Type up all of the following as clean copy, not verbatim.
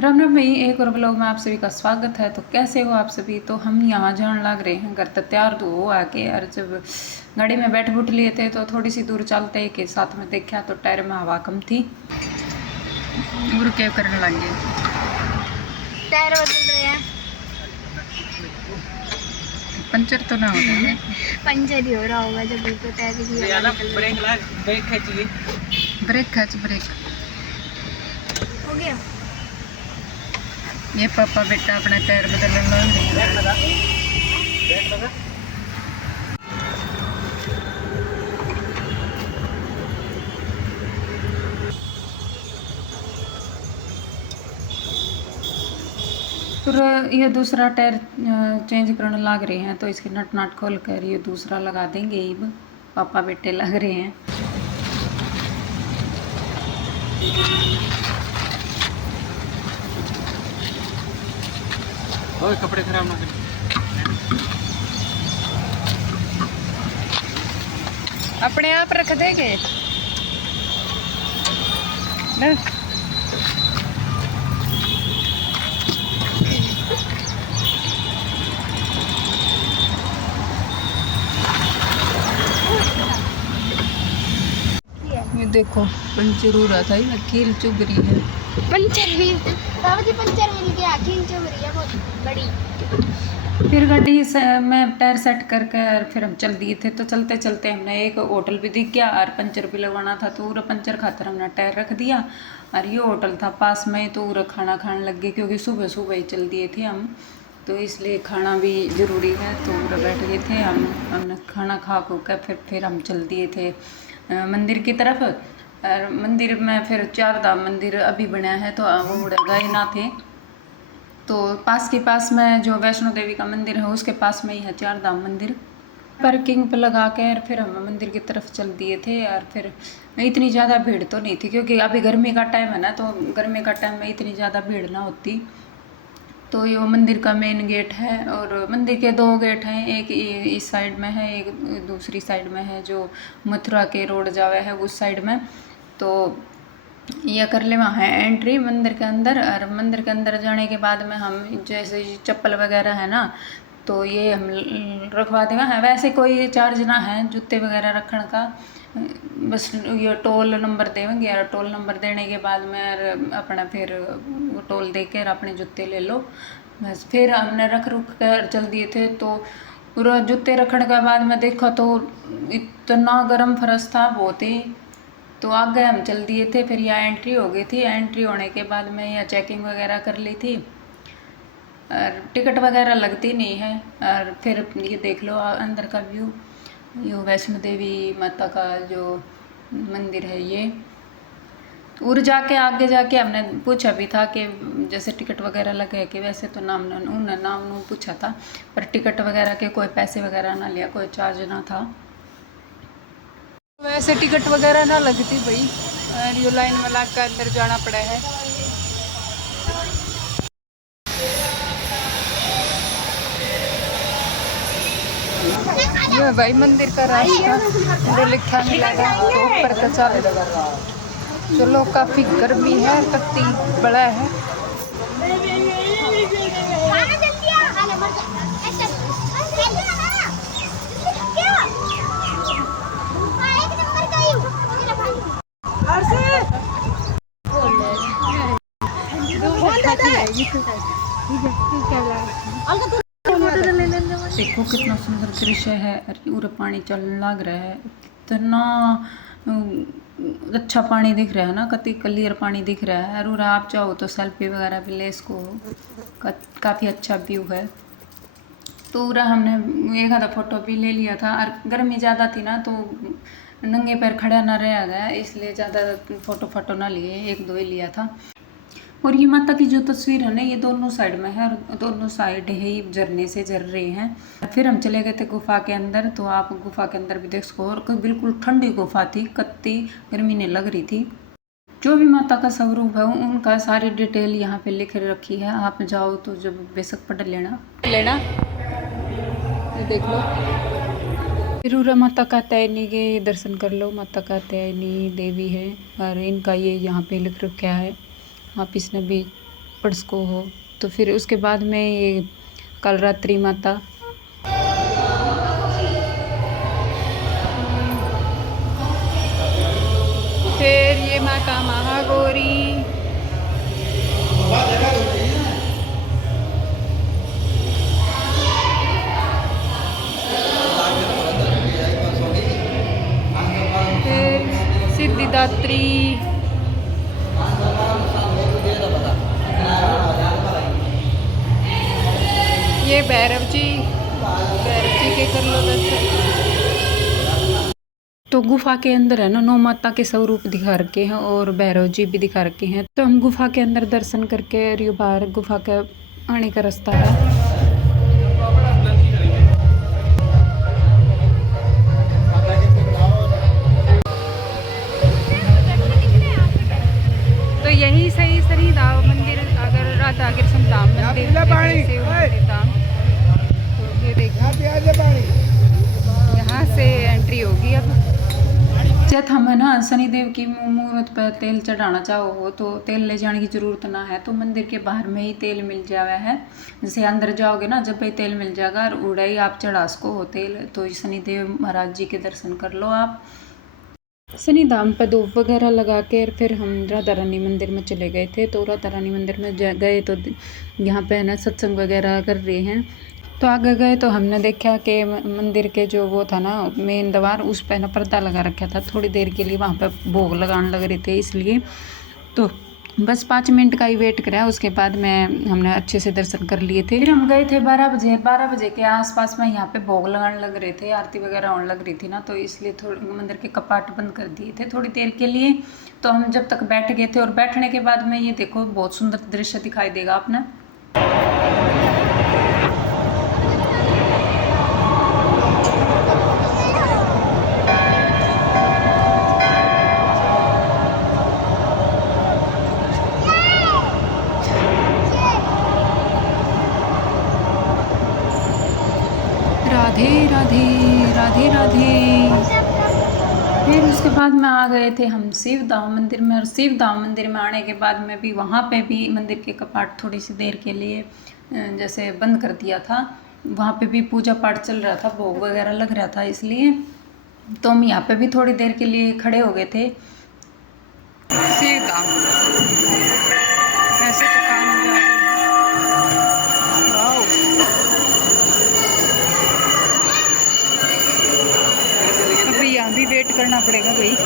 राम राम भाई, एक और ब्लॉग में आप सभी का स्वागत है। तो कैसे हो आप सभी। तो हम यहाँ जान लग रहे हैं घर तक तैयार तो हो आके, और जब गाड़ी में बैठ बुठ लिए थे तो थोड़ी सी दूर चलते के साथ में देखा तो टायर में हवा कम थी, और क्या करने लग गए, टायर बदल रहे हैं। पंचर तो ना होता है। पंचर ही हो रहा होगा जब तो टायर की ब्रेक खींच ब्रेक हो गया। ये पापा बेटा अपना टायर बदलने लग रहे हैं। और ये दूसरा टायर चेंज करने लग रहे हैं, तो इसके नट नाट खोल कर ये दूसरा लगा देंगे। अब पापा बेटे लग रहे हैं। ओए कपड़े खराब ना कर। अपने आप रख देंगे ना। ये देखो पंचर हो रहा था, ये कील चुभ रही है। पंचर भी पंचर मिल गया। कील चुभ रही है बहुत बड़ी। फिर गाड़ी में टायर सेट करके और फिर हम चल दिए थे। तो चलते चलते हमने एक होटल भी दिख गया और पंचर भी लगवाना था, तो पूरा पंचर खातर हमने टायर रख दिया। और ये होटल था पास में, तो पूरा खाना खाने लग गए, क्योंकि सुबह सुबह ही चल दिए थे हम, तो इसलिए खाना भी ज़रूरी है। तो पूरा बैठ गए थे हमने खाना खा खो कर फिर हम चल दिए थे मंदिर की तरफ। और मंदिर में फिर 4 धाम मंदिर अभी बना है, तो वो गए ना थे। तो पास के पास में जो वैष्णो देवी का मंदिर है उसके पास में ही है 4 धाम मंदिर। पार्किंग पे लगा कर फिर हम मंदिर की तरफ चल दिए थे। और फिर इतनी ज़्यादा भीड़ तो नहीं थी, क्योंकि अभी गर्मी का टाइम है ना, तो गर्मी का टाइम में इतनी ज़्यादा भीड़ ना होती। तो ये मंदिर का मेन गेट है, और मंदिर के 2 गेट हैं, एक इस साइड में है, एक दूसरी साइड में है, जो मथुरा के रोड जावे है उस साइड में। तो यह कर ले वहाँ है एंट्री मंदिर के अंदर। और मंदिर के अंदर जाने के बाद में हम जैसे चप्पल वगैरह है ना, तो ये हम रखवा देंगे। है वैसे कोई चार्ज ना है जूते वगैरह रखने का, बस ये टोल नंबर देंगे। और टोल नंबर देने के बाद में अपना फिर टोल दे कर अपने जूते ले लो बस। फिर हमने रख रुख कर चल दिए थे। तो पूरा जूते रखने के बाद में देखा तो इतना गर्म फर्श था बहुत ही। तो आगे हम चल दिए थे। फिर यहाँ एंट्री हो गई थी। एंट्री होने के बाद में यहाँ चेकिंग वगैरह कर ली थी, और टिकट वगैरह लगती नहीं है। और फिर ये देख लो अंदर का व्यू, ये वैष्णो देवी माता का जो मंदिर है ये। और जाके आगे जाके हमने पूछा भी था कि जैसे टिकट वगैरह लगे कि, वैसे तो उन्होंने नाम पूछा था, पर टिकट वगैरह के कोई पैसे वगैरह ना लिया, कोई चार्ज ना था। वैसे टिकट वगैरह ना लगती भाई, और ये लाइन में लग कर अंदर जाना पड़ा है। ये भाई मंदिर का रास्ता पूरा लिखा मिला है, तो ऊपर का चलो काफ़ी गर्मी है, कत्ती बड़ा है। देखो कितना सुंदर दृश्य है, पूरा पानी चलने लग रहा है, इतना अच्छा पानी दिख रहा है ना, कति क्लियर पानी दिख रहा है। और आप चाहो तो सेल्फी वगैरह भी ले इसको, काफ़ी अच्छा व्यू है। तो पूरा हमने एक आधा फ़ोटो भी ले लिया था। और गर्मी ज़्यादा थी ना, तो नंगे पैर खड़ा ना रहा गया, इसलिए ज़्यादा फ़ोटो ना लिए, 1-2 ही लिया था। और ये माता की जो तस्वीर है ना, ये दोनों साइड में है, और दोनों साइड ही झरने से झर रहे हैं। फिर हम चले गए थे गुफा के अंदर, तो आप गुफा के अंदर भी देख सको। और बिल्कुल ठंडी गुफा थी, कत्ती गर्मी नहीं लग रही थी। जो भी माता का स्वरूप है उनका सारी डिटेल यहाँ पे लिख रखी है, आप जाओ तो जब बेशक पढ़ लेना। ये देख लो फिर माता कात्यायनी के दर्शन कर लो। माता कात्यायनी देवी है और इनका ये यहाँ पे लिख रखा है, आप इसने भी पढ़ सको हो। तो फिर उसके बाद में ये कालरात्रि माता, फिर ये माता महागौरी, फिर सिद्धिदात्री, ये भैरव जी के कर लो दर्शन। तो गुफा के अंदर है ना 9 माता के स्वरूप दिखा रखे हैं और भैरव जी भी दिखा रखे हैं। तो हम गुफा के अंदर दर्शन करके और ये बाहर गुफा का आने का रास्ता है। तो यही सही शनिधाम मंदिर, अगर राधा कृष्ण धाम मंदिर धाम, तो ये देखिए यहाँ से एंट्री होगी। अब जब हमें ना शनिदेव की मुहूर्त पर तेल चढ़ाना चाहो तो तेल ले जाने की ज़रूरत ना है, तो मंदिर के बाहर में ही तेल मिल जावा है। जैसे अंदर जाओगे ना, जब भी तेल मिल जाएगा और उड़ाई आप चढ़ा सको हो तेल। तो शनिदेव महाराज जी के दर्शन कर लो आप। शनि धाम पर धूप वगैरह लगा के फिर हम राधा रानी मंदिर में चले गए थे। तो राधा रानी मंदिर में गए तो यहाँ पे ना सत्संग वगैरह कर रहे हैं। तो आगे गए तो हमने देखा कि मंदिर के जो वो था ना मेन द्वार, उस पर ना पर्दा लगा रखा था। थोड़ी देर के लिए वहाँ पे भोग लगाने लग रहे थे, इसलिए तो बस 5 मिनट का ही वेट करा। उसके बाद में हमने अच्छे से दर्शन कर लिए थे। फिर हम गए थे 12 बजे के आसपास में। यहाँ पे भोग लगाने लग रहे थे, आरती वगैरह होने लग रही थी ना, तो इसलिए थोड़ी मंदिर के कपाट बंद कर दिए थे थोड़ी देर के लिए। तो हम जब तक बैठ गए थे, और बैठने के बाद में ये देखो बहुत सुंदर दृश्य दिखाई देगा आपने। राधे राधे राधे राधे। फिर उसके बाद में आ गए थे हम शिव धाम मंदिर में। और शिव धाम मंदिर में आने के बाद में भी वहाँ पे भी मंदिर के कपाट थोड़ी सी देर के लिए जैसे बंद कर दिया था। वहाँ पे भी पूजा पाठ चल रहा था, भोग वगैरह लग रहा था, इसलिए तो हम यहाँ पे भी थोड़ी देर के लिए खड़े हो गए थे। शिव धाम ऐसे तो काम हो रहा है। यहाँ भी वेट करना पड़ेगा भाई।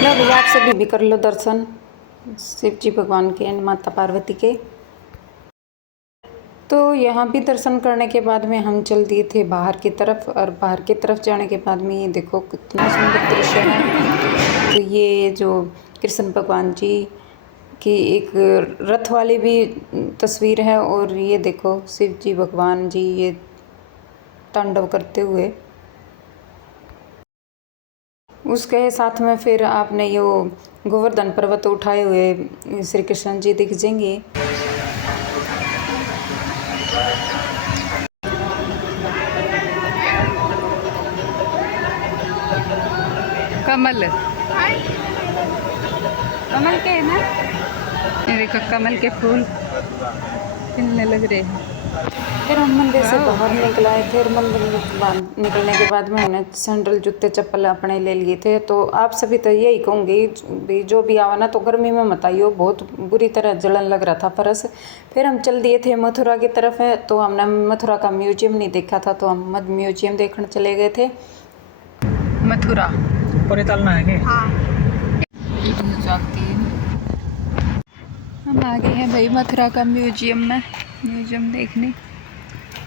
लगभग आप सभी भी कर लो दर्शन शिव जी भगवान के एंड माता पार्वती के। तो यहाँ भी दर्शन करने के बाद में हम चल दिए थे बाहर की तरफ। और बाहर की तरफ जाने के बाद में ये देखो कितना सुंदर दृश्य है। तो ये जो कृष्ण भगवान जी की एक रथ वाली भी तस्वीर है, और ये देखो शिव जी भगवान जी ये तांडव करते हुए। उसके साथ में फिर आपने ये गोवर्धन पर्वत उठाए हुए श्री कृष्ण जी दिख जाएंगे। कमल कमल के है ना, ये देखो कमल के फूल खिलने लग रहे हैं। फिर हम मंदिर से बाहर निकल आए थे और मंदिर में निकलने के बाद में हमने सैंडल जूते चप्पल अपने ले लिए थे। तो आप सभी तो यही कहूँगी भी जो भी आवा ना तो गर्मी में मत आइयो, बहुत बुरी तरह जलन लग रहा था फरस। फिर हम चल दिए थे मथुरा की तरफ है, तो हमने मथुरा का म्यूजियम नहीं देखा था, तो हम म्यूजियम देखने चले गए थे मथुरा। ऊपर चलना है कि हाँ हम आ गए हैं भाई मथुरा का म्यूजियम देखने।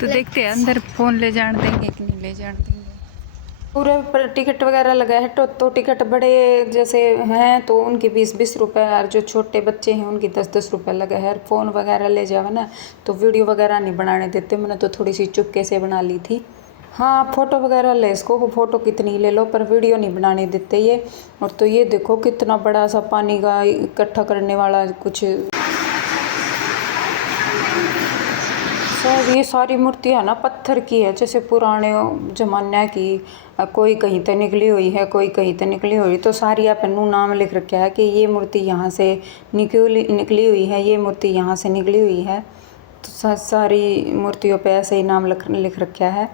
तो देखते हैं अंदर फ़ोन ले जाने देंगे कि नहीं ले जाने देंगे। पूरे पर टिकट वगैरह लगा है तो टिकट बड़े जैसे हैं तो उनके 20-20 रुपये, और जो छोटे बच्चे हैं उनकी 10-10 रुपये लगा है। फ़ोन वगैरह ले जाओ ना तो वीडियो वगैरह नहीं बनाने देते, मैंने तो थोड़ी सी चुपके से बना ली थी। हाँ फ़ोटो वगैरह ले इसको, फ़ोटो कितनी ले लो पर वीडियो नहीं बनाने देते ये। और तो ये देखो कितना बड़ा सा पानी का इकट्ठा करने वाला कुछ, सर ये सारी मूर्तियाँ ना पत्थर की है, जैसे पुराने ज़माने की। कोई कहीं तो निकली हुई है, कोई कहीं तो निकली हुई, तो सारी आप नाम लिख रखा है कि ये मूर्ति यहाँ से निकली हुई है, ये मूर्ति यहाँ से निकली हुई है। तो सारी मूर्तियों पे ऐसे ही नाम लिख रखा है।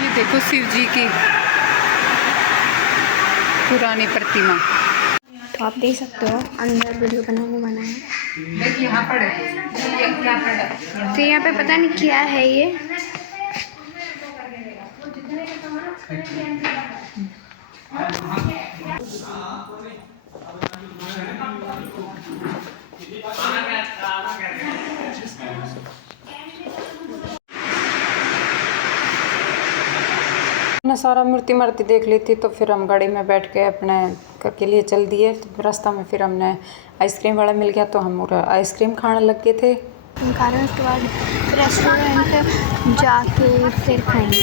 ये देखो शिव जी की पुरानी प्रतिमा। तो आप देख सकते हो अंदर वीडियो बनाने मना है। देखिए यहाँ पर क्या पड़ा, तो यहाँ पे पता नहीं क्या है ये। हमने सारा मूर्ति देख ली थी, तो फिर हम गाड़ी में बैठ के अपने के लिए चल दिए। तो रास्ता में फिर हमने आइसक्रीम वाला मिल गया, तो हम आइसक्रीम खाने लग गए थे। खाने उसके बाद रेस्टोरेंट जाके फिर खाएंगे,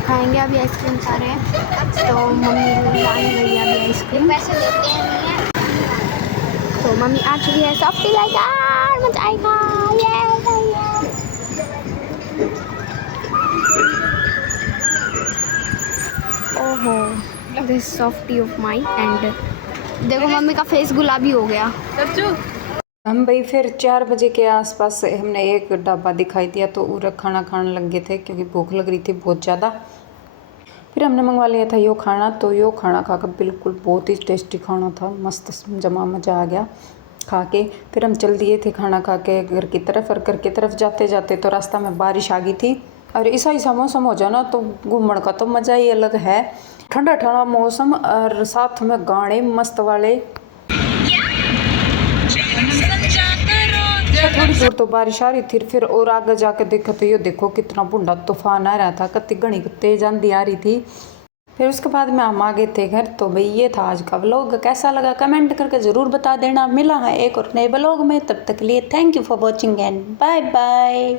खाएंगे। अभी आइसक्रीम खा रहे हैं, तो मम्मी लाई गई है अभी आइसक्रीम। पैसे देते हैं तो मम्मी आ चुकी है। सॉफ्टी लाएगा मजा आएगा ये। ओहो this softy of my and देखो मम्मी का फेस गुलाबी हो गया। हम भाई फिर 4 बजे के आसपास हमने एक ढाबा दिखाई दिया, तो उधर खाना खाने लग गए थे क्योंकि भूख लग रही थी बहुत ज़्यादा। फिर हमने मंगवा लिया था यो खाना, तो यो खाना खाकर बिल्कुल बहुत ही टेस्टी खाना था, मस्त जमा मज़ा आ गया खा के। फिर हम चल दिए थे खाना खा के घर की तरफ, और घर की तरफ जाते जाते तो रास्ता में बारिश आ गई थी। और ऐसा मौसम हो जाए ना तो घूमने का तो मज़ा ही अलग है, ठंडा ठंडा मौसम और साथ में गाने मस्त वाले। थोड़ी दूर तो बारिश आ रही थी, फिर और आगे जाके देखा तो ये देखो कितना बुंडा तूफान आ रहा था, कत्ती घनी तेज आंधी आ रही थी। फिर उसके बाद में हम आ गए थे घर। तो भाई ये था आज का व्लॉग, कैसा लगा कमेंट करके ज़रूर बता देना। मिला है एक और नए व्लॉग में, तब तक के लिए thank you for watching and bye bye.